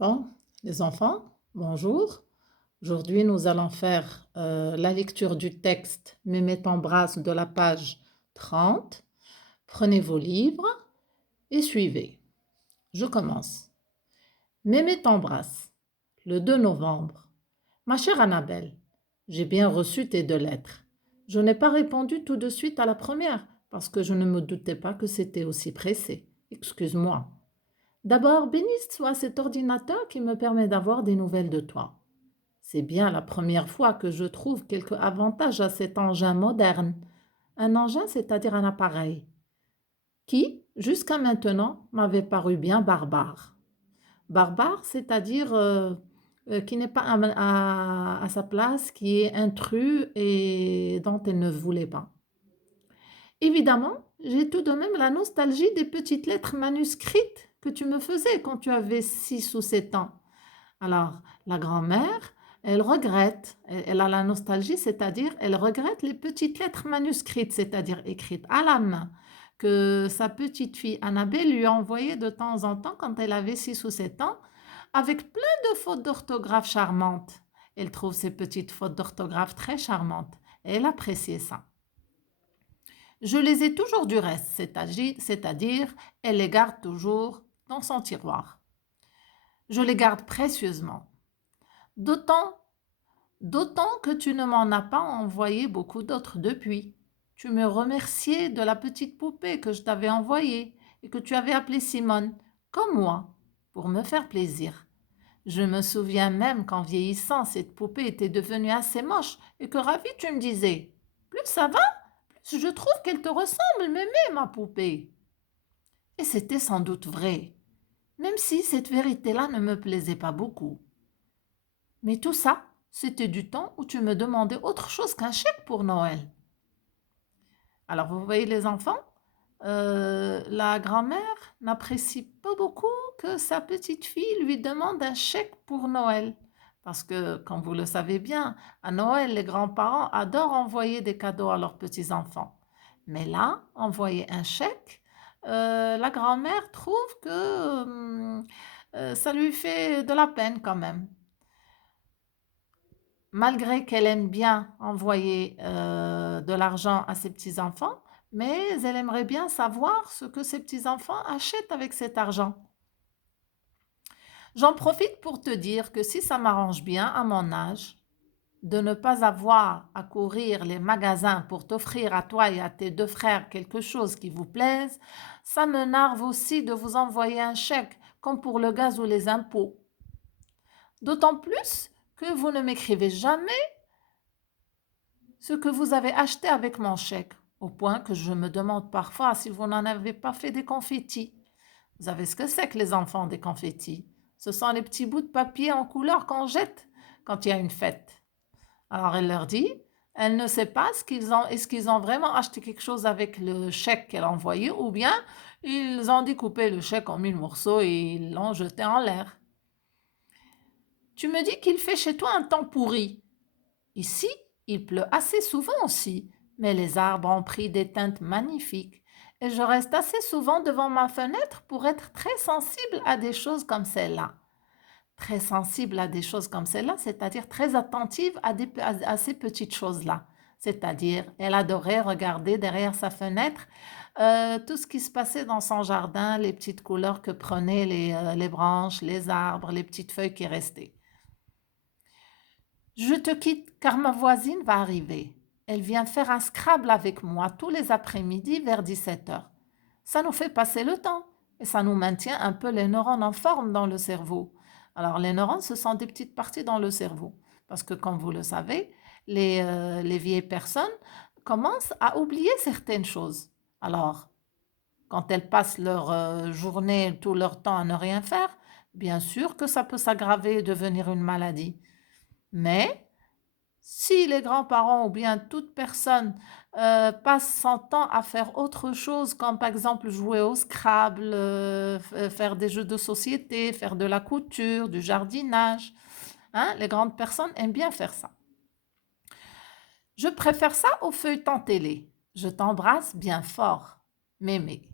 Bon, les enfants, bonjour. Aujourd'hui, nous allons faire la lecture du texte Mémé t'embrasse de la page 30. Prenez vos livres et suivez. Je commence. Mémé t'embrasse, le 2 novembre. Ma chère Annabelle, j'ai bien reçu tes 2 lettres. Je n'ai pas répondu tout de suite à la première parce que je ne me doutais pas que c'était aussi pressé. Excuse-moi. D'abord, béni soit cet ordinateur qui me permet d'avoir des nouvelles de toi. C'est bien la première fois que je trouve quelque avantage à cet engin moderne. Un engin, c'est-à-dire un appareil, qui, jusqu'à maintenant, m'avait paru bien barbare. Barbare, c'est-à-dire qui n'est pas à sa place, qui est intrus et dont elle ne voulait pas. Évidemment, j'ai tout de même la nostalgie des petites lettres manuscrites que tu me faisais quand tu avais 6 ou 7 ans. Alors, la grand-mère, elle regrette, elle a la nostalgie, c'est-à-dire elle regrette les petites lettres manuscrites, c'est-à-dire écrites à la main, que sa petite fille Annabelle lui a envoyées de temps en temps quand elle avait 6 ou 7 ans, avec plein de fautes d'orthographe charmantes. Elle trouve ces petites fautes d'orthographe très charmantes et elle appréciait ça. Je les ai toujours du reste, c'est-à-dire elle les garde toujours dans son tiroir. Je les garde précieusement. D'autant D'autant que tu ne m'en as pas envoyé beaucoup d'autres depuis. Tu me remerciais de la petite poupée que je t'avais envoyée et que tu avais appelée Simone, comme moi, pour me faire plaisir. Je me souviens même qu'en vieillissant, cette poupée était devenue assez moche et que ravie tu me disais: plus ça va, plus je trouve qu'elle te ressemble, mémé, ma poupée. Et c'était sans doute vrai, même si cette vérité-là ne me plaisait pas beaucoup. Mais tout ça, c'était du temps où tu me demandais autre chose qu'un chèque pour Noël. Alors, vous voyez les enfants, la grand-mère n'apprécie pas beaucoup que sa petite fille lui demande un chèque pour Noël. Parce que, comme vous le savez bien, à Noël, les grands-parents adorent envoyer des cadeaux à leurs petits-enfants. Mais là, envoyer un chèque, la grand-mère trouve que ça lui fait de la peine quand même. Malgré qu'elle aime bien envoyer de l'argent à ses petits-enfants, mais elle aimerait bien savoir ce que ses petits-enfants achètent avec cet argent. J'en profite pour te dire que si ça m'arrange bien à mon âge, de ne pas avoir à courir les magasins pour t'offrir à toi et à tes 2 frères quelque chose qui vous plaise, ça me narve aussi de vous envoyer un chèque, comme pour le gaz ou les impôts. D'autant plus que vous ne m'écrivez jamais ce que vous avez acheté avec mon chèque, au point que je me demande parfois si vous n'en avez pas fait des confettis. Vous savez ce que c'est que les enfants des confettis? Ce sont les petits bouts de papier en couleur qu'on jette quand il y a une fête. Alors elle leur dit, elle ne sait pas est-ce qu'ils ont vraiment acheté quelque chose avec le chèque qu'elle a envoyé ou bien ils ont découpé le chèque en 1000 morceaux et ils l'ont jeté en l'air. Tu me dis qu'il fait chez toi un temps pourri. Ici, il pleut assez souvent aussi, mais les arbres ont pris des teintes magnifiques et je reste assez souvent devant ma fenêtre pour être très sensible à des choses comme celle-là. Très sensible à des choses comme celle-là, c'est-à-dire très attentive à ces petites choses-là. C'est-à-dire, elle adorait regarder derrière sa fenêtre tout ce qui se passait dans son jardin, les petites couleurs que prenaient les branches, les arbres, les petites feuilles qui restaient. Je te quitte car ma voisine va arriver. Elle vient faire un Scrabble avec moi tous les après-midi vers 17 heures. Ça nous fait passer le temps et ça nous maintient un peu les neurones en forme dans le cerveau. Alors les neurones, ce sont des petites parties dans le cerveau. Parce que comme vous le savez, les vieilles personnes commencent à oublier certaines choses. Alors, quand elles passent leur journée, tout leur temps à ne rien faire, bien sûr que ça peut s'aggraver et devenir une maladie. Mais si les grands-parents ou bien toute personne passe son temps à faire autre chose, comme par exemple jouer au Scrabble, faire des jeux de société, faire de la couture, du jardinage, hein, les grandes personnes aiment bien faire ça. Je préfère ça au feuilleton télé. Je t'embrasse bien fort, mémé.